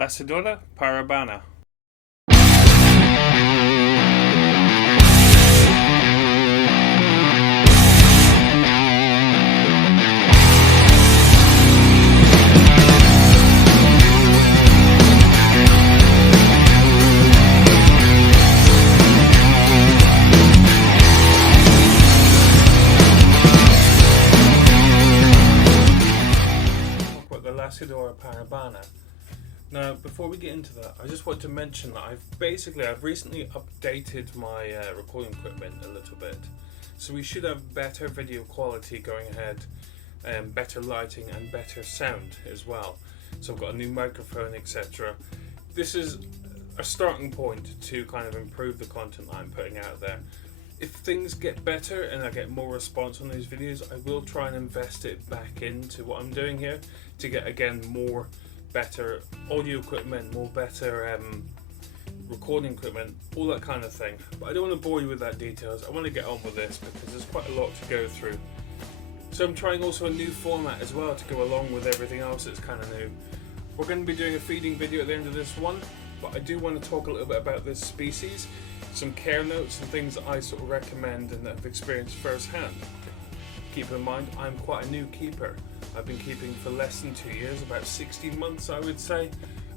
Lasiodora Parahybana. The Lasiodora Parahybana. Now, before we get into that, I just want to mention that I've recently updated my recording equipment a little bit, so we should have better video quality going ahead, better lighting and better sound as well. So I've got a new microphone, etc. This is a starting point to kind of improve the content I'm putting out there. If things get better and I get more response on these videos, I will try and invest it back into what I'm doing here to get, again, more better audio equipment, more better recording equipment, all that kind of thing. But I don't want to bore you with that details. I want to get on with this because there's quite a lot to go through. So I'm trying also a new format as well to go along with everything else that's kind of new. We're going to be doing a feeding video at the end of this one, but I do want to talk a little bit about this species, some care notes and things that I sort of recommend and that I've experienced firsthand. Keep in mind, I'm quite a new keeper. I've been keeping for less than 2 years, about 16 months I would say,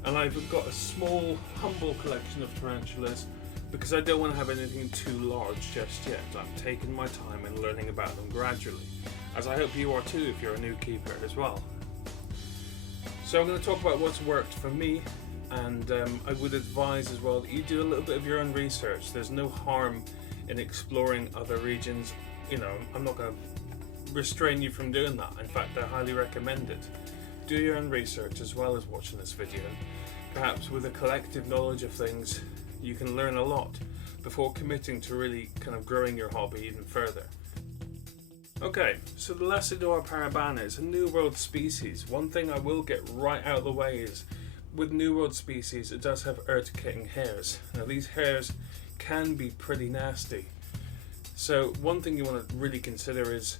and I've got a small, humble collection of tarantulas because I don't want to have anything too large just yet. I'm taking my time and learning about them gradually, as I hope you are too if you're a new keeper as well. So I'm going to talk about what's worked for me, and I would advise as well that you do a little bit of your own research. There's no harm in exploring other regions. You know, I'm not going to restrain you from doing that. In fact, I highly recommend it. Do your own research as well as watching this video. Perhaps with a collective knowledge of things, you can learn a lot before committing to really kind of growing your hobby even further. Okay, so the Lasiodora Parahybana is a New World species. One thing I will get right out of the way is, with New World species, it does have urticating hairs. Now these hairs can be pretty nasty. So one thing you want to really consider is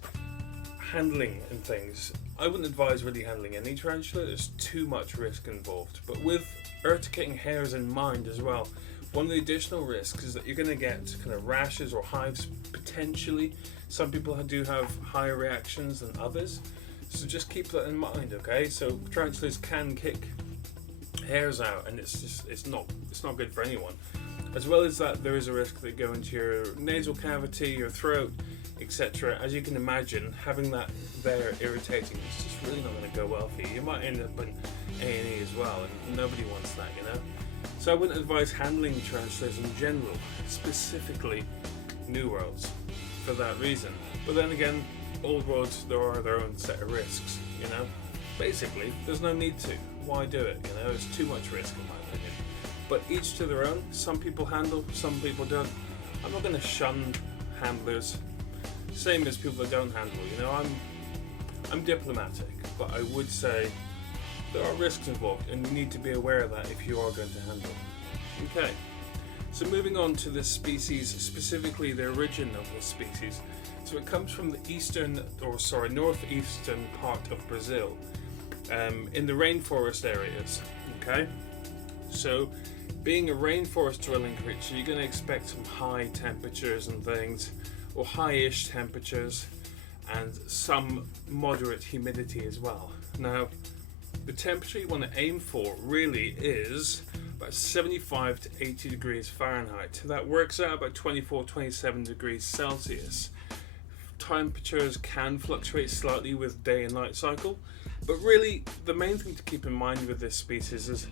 handling and things. I wouldn't advise really handling any tarantula, there's too much risk involved. But with urticating hairs in mind as well, one of the additional risks is that you're going to get kind of rashes or hives potentially. Some people do have higher reactions than others, so just keep that in mind, okay? So tarantulas can kick hairs out, and it's not good for anyone. As well as that, there is a risk that go into your nasal cavity, your throat, etc. As you can imagine, having that there irritating is just really not going to go well for you. You might end up in A&E as well, and nobody wants that, you know. So I wouldn't advise handling tarantulas in general, specifically New Worlds, for that reason. But then again, Old Worlds, there are their own set of risks, you know. Basically, there's no need to. Why do it? You know, it's too much risk in my opinion. But each to their own. Some people handle, some people don't. I'm not going to shun handlers, same as people that don't handle. You know, I'm diplomatic, but I would say there are risks involved, and you need to be aware of that if you are going to handle. Okay, so moving on to this species, specifically the origin of this species. So it comes from the northeastern part of Brazil, in the rainforest areas. Okay, so being a rainforest dwelling creature, you're going to expect some high temperatures and things, or high-ish temperatures, and some moderate humidity as well. Now, the temperature you want to aim for really is about 75 to 80 degrees Fahrenheit. That works out about 24-27 degrees Celsius. Temperatures can fluctuate slightly with day and night cycle, but really the main thing to keep in mind with this species is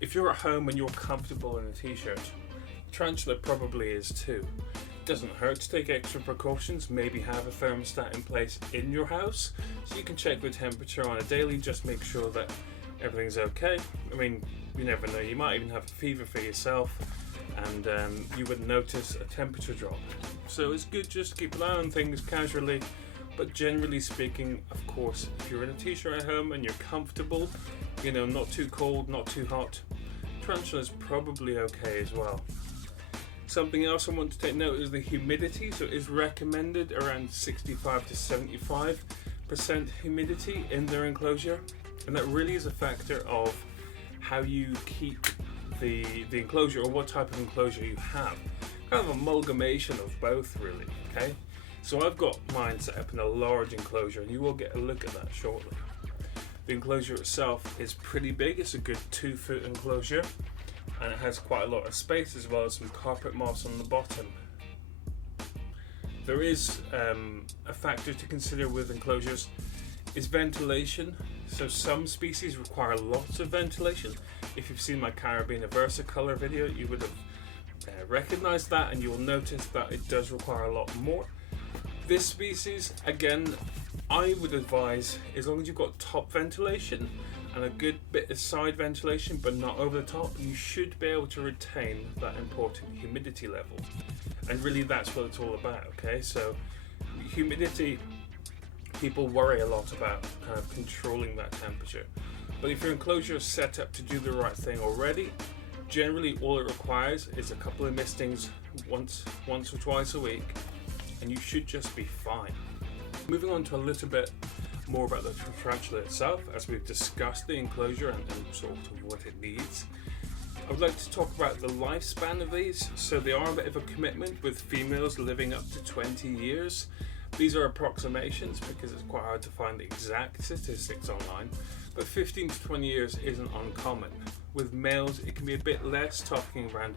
if you're at home and you're comfortable in a t-shirt, tarantula probably is too. It doesn't hurt to take extra precautions, maybe have a thermostat in place in your house so you can check the temperature on a daily, just make sure that everything's okay. I mean, you never know, you might even have a fever for yourself and you wouldn't notice a temperature drop. So it's good just to keep an eye on things casually, but generally speaking, of course, if you're in a t-shirt at home and you're comfortable, you know, not too cold, not too hot, tarantula is probably okay as well. Something else I want to take note is the humidity. So it is recommended around 65 to 75% humidity in their enclosure, and that really is a factor of how you keep the enclosure, or what type of enclosure you have. Kind of amalgamation of both, really. Okay, so I've got mine set up in a large enclosure, and you will get a look at that shortly. The enclosure itself is pretty big. It's a good 2-foot enclosure, and it has quite a lot of space, as well as some carpet moss on the bottom. There is a factor to consider with enclosures is ventilation. So some species require lots of ventilation. If you've seen my Caribbean Versicolor video, you would have recognized that, and you will notice that it does require a lot more. This species, again, I would advise, as long as you've got top ventilation and a good bit of side ventilation, but not over the top, you should be able to retain that important humidity level. And really that's what it's all about, okay? So humidity, people worry a lot about kind of controlling that temperature. But if your enclosure is set up to do the right thing already, generally all it requires is a couple of mistings once or twice a week, and you should just be fine. Moving on to a little bit more about the tarantula itself, as we've discussed the enclosure and sort of what it needs. I would like to talk about the lifespan of these. So they are a bit of a commitment, with females living up to 20 years. These are approximations because it's quite hard to find the exact statistics online, but 15 to 20 years isn't uncommon. With males it can be a bit less, talking around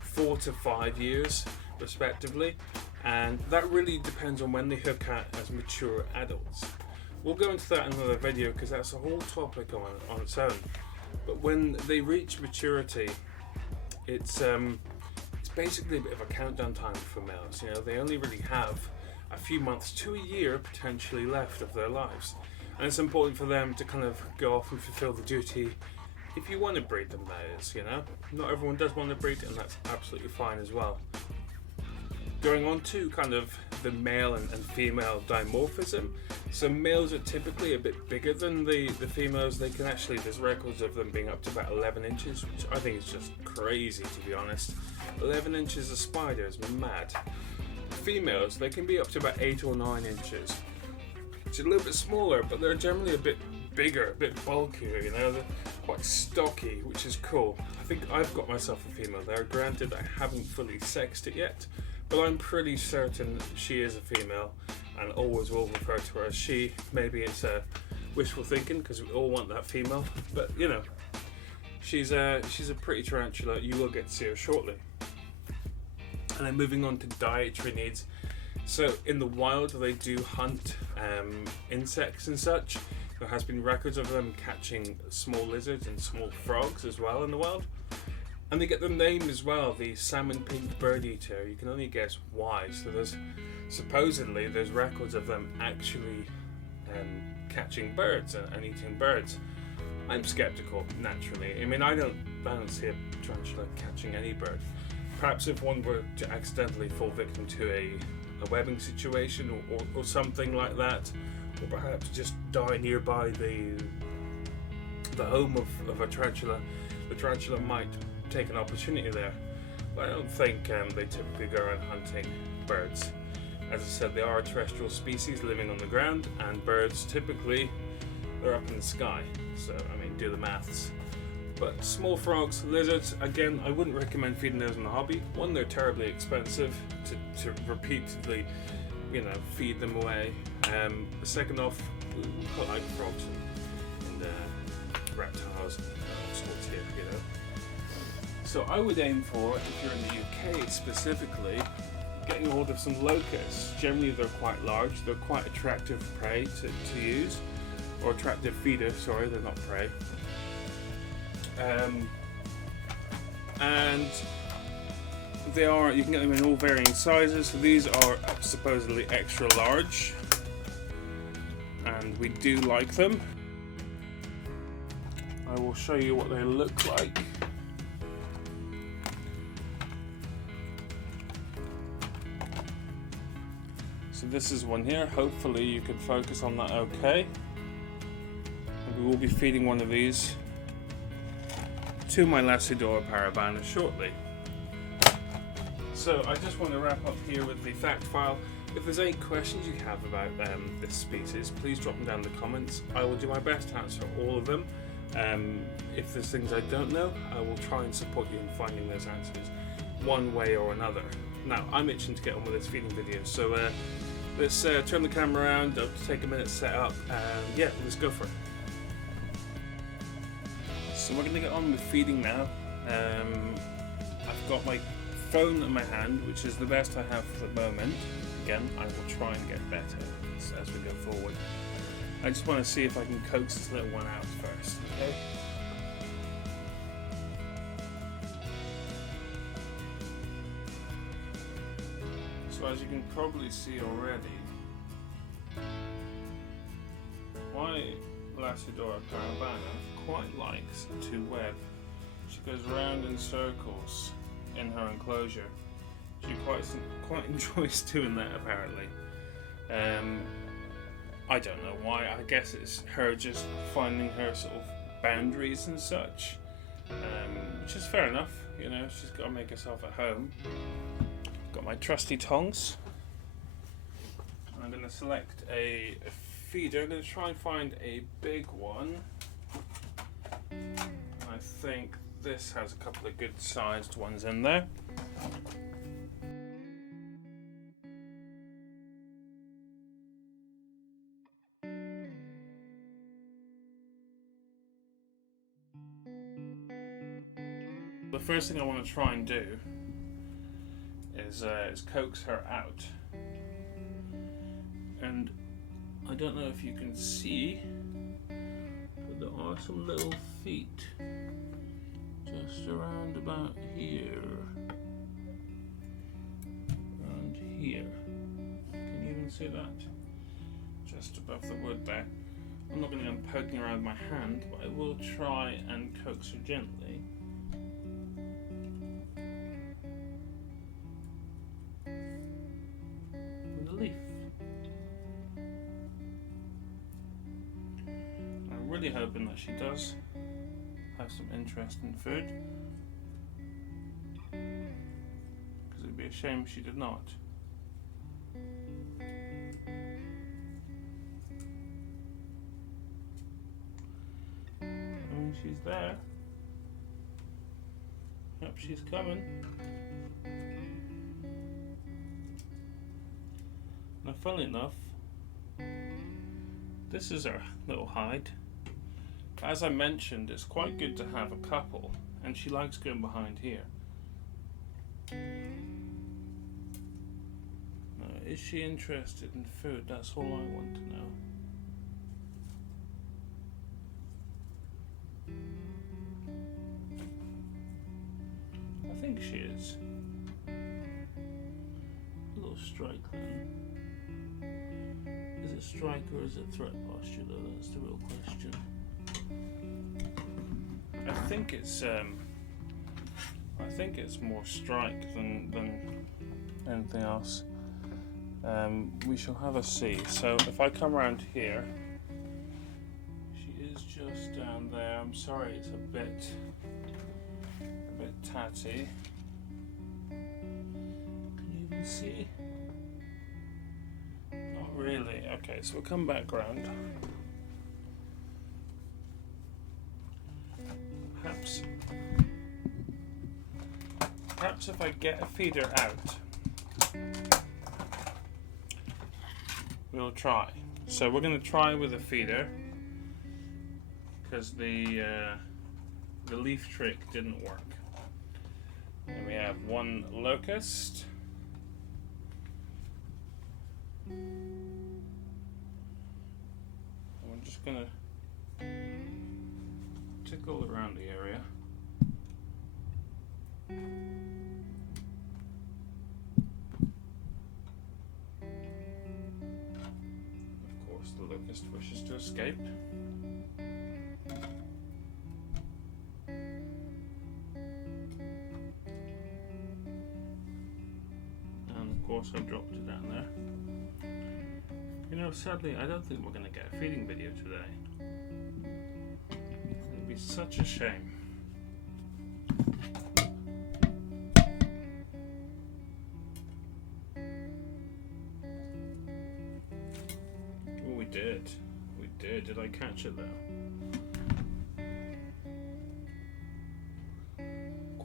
4 to 5 years respectively, and that really depends on when they hook out as mature adults. We'll go into that in another video because that's a whole topic on its own. But when they reach maturity, it's basically a bit of a countdown time for males. You know, they only really have a few months to a year potentially left of their lives, and it's important for them to kind of go off and fulfill the duty if you want to breed them, that is. You know, not everyone does want to breed, and that's absolutely fine as well. Going on to kind of the male and female dimorphism. So males are typically a bit bigger than the females. They can actually, there's records of them being up to about 11 inches, which I think is just crazy, to be honest. 11 inches of spider is mad. Females, they can be up to about 8 or 9 inches. It's a little bit smaller, but they're generally a bit bigger, a bit bulkier, you know. They're quite stocky, which is cool. I think I've got myself a female there. Granted, I haven't fully sexed it yet, but I'm pretty certain she is a female, and always will refer to her as she. Maybe it's wishful thinking because we all want that female, but you know, she's a pretty tarantula. You will get to see her shortly. And then moving on to dietary needs. So in the wild, they do hunt insects and such. There has been records of them catching small lizards and small frogs as well in the wild. And they get the name as well, the salmon pink bird eater. You can only guess why. So there's supposedly there's records of them actually catching birds and eating birds. I'm skeptical, naturally. I mean, I don't see a tarantula catching any bird. Perhaps if one were to accidentally fall victim to a webbing situation or something like that, or perhaps just die nearby the home of a tarantula, the tarantula might take an opportunity there. But I don't think they typically go around hunting birds. As I said, they are a terrestrial species living on the ground, and birds typically they're up in the sky. So I mean, do the maths. But small frogs, lizards, again, I wouldn't recommend feeding those in a hobby. One, they're terribly expensive to repeatedly, you know, feed them away. Second off, we put like frogs and reptiles and all sorts here, you know. So I would aim for, if you're in the UK specifically, getting hold of some locusts. Generally they're quite large, they're quite attractive prey to use, or attractive feeder, sorry, they're not prey. And they are, you can get them in all varying sizes. So these are supposedly extra large, and we do like them. I will show you what they look like. So this is one here. Hopefully you can focus on that okay. And we will be feeding one of these to my Lasiodora Parahybana shortly. So I just want to wrap up here with the fact file. If there's any questions you have about this species, please drop them down in the comments. I will do my best to answer all of them. If there's things I don't know, I will try and support you in finding those answers one way or another. Now, I'm itching to get on with this feeding video, so let's turn the camera around. I'll take a minute to set up, and yeah, let's go for it. So we're going to get on with feeding now. I've got my phone in my hand, which is the best I have for the moment. Again, I will try and get better as we go forward. I just want to see if I can coax this little one out first, okay? So as you can probably see already, my Lasiodora Parahybana quite likes to web. She goes round in circles in her enclosure. She quite enjoys doing that, apparently. I don't know why. I guess it's her just finding her sort of boundaries and such, which is fair enough. You know, she's got to make herself at home. Got my trusty tongs. I'm going to select a feeder. I'm going to try and find a big one. I think this has a couple of good sized ones in there. The first thing I want to try and do is coax her out, and I don't know if you can see, but there are some little feet just around about here and here. Can you even see that? Just above the wood there. I'm not going to go poking around my hand, but I will try and coax her gently. Leaf. I'm really hoping that she does have some interest in food, because it would be a shame if she did not. I mean, she's there. Yep, she's coming. Now, funnily enough, this is our little hide. As I mentioned, it's quite good to have a couple, and she likes going behind here. Now, is she interested in food? That's all I want to know. I think she is. A little strike then. Is it strike or is it threat posture though? That's the real question. I think it's more strike than anything else. We shall have a see. So if I come around here, she is just down there. I'm sorry, it's a bit tatty. Can you even see? Not really. Okay, so we'll come back round. Perhaps if I get a feeder out, we'll try. So we're going to try with a feeder, because the leaf trick didn't work. And we have one locust. And we're just going to tickle around the area. Of course, the locust wishes to escape. And of course, I dropped it down there. You know, sadly, I don't think we're going to get a feeding video today. It would be such a shame. We did. Did I catch it though?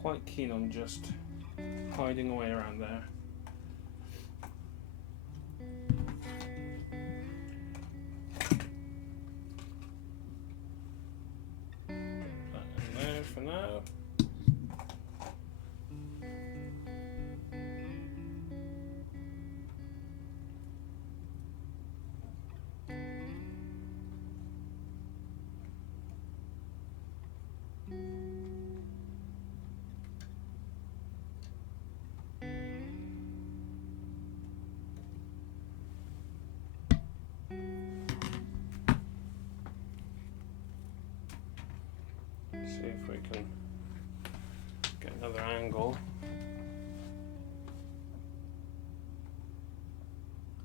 quite keen on just hiding away around there. Put that in there for now. See if we can get another angle.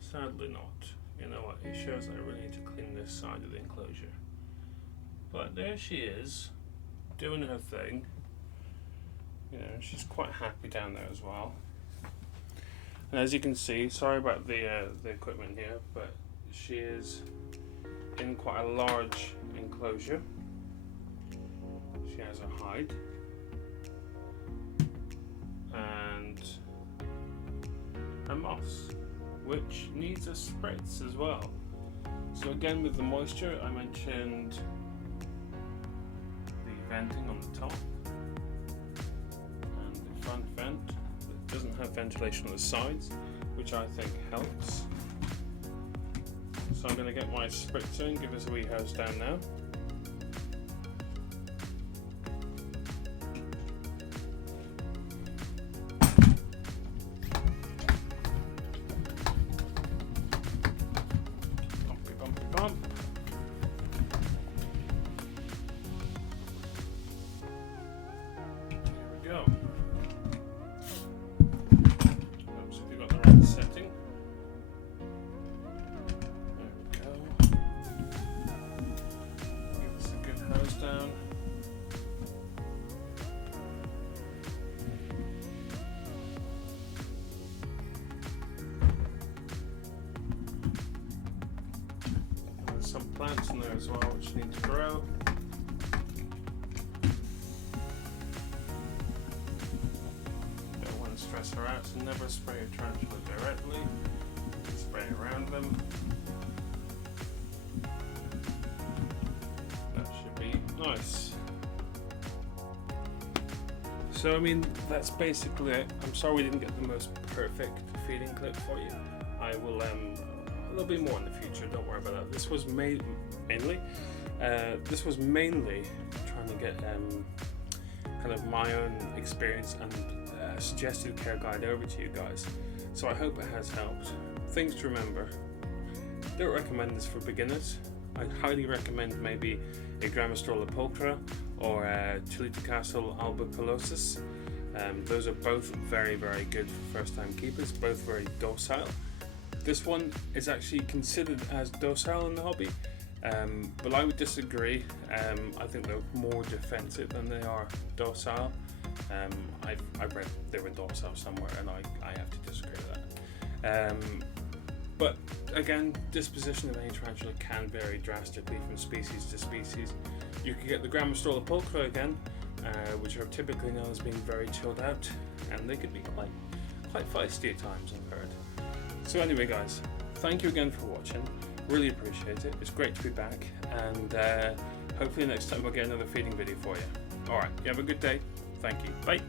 Sadly not. You know what, it shows that I really need to clean this side of the enclosure. But there she is, doing her thing. You know, she's quite happy down there as well. And as you can see, sorry about the equipment here, but she is in quite a large enclosure. She has a hide and a moss, which needs a spritz as well. So again, with the moisture, I mentioned the venting on the top and the front vent that doesn't have ventilation on the sides, which I think helps. So I'm going to get my spritzer and give this a wee hose down now. Down. There's some plants in there as well which need to grow. Don't want to stress her out, so never spray a tarantula directly. Spray around them. Nice. So I mean, that's basically it. I'm sorry we didn't get the most perfect feeding clip for you. I will there'll be more in the future, don't worry about that. This was mainly trying to get kind of my own experience and suggested care guide over to you guys. So I hope it has helped. Things to remember: don't recommend this for beginners. I highly recommend maybe a Grammastrola pulchra or a Chilitocastle albicollosis. Those are both very, very good for first-time keepers, both very docile. This one is actually considered as docile in the hobby, but I would disagree. I think they're more defensive than they are docile. I've read they were docile somewhere, and I have to disagree with that. But again, disposition of any tarantula can vary drastically from species to species. You could get the Grammastrola pulchra again, which are typically known as being very chilled out, and they could be quite feisty at times, I've heard. So anyway guys, thank you again for watching, really appreciate it, it's great to be back, and hopefully next time we'll get another feeding video for you. Alright, you have a good day, thank you, bye!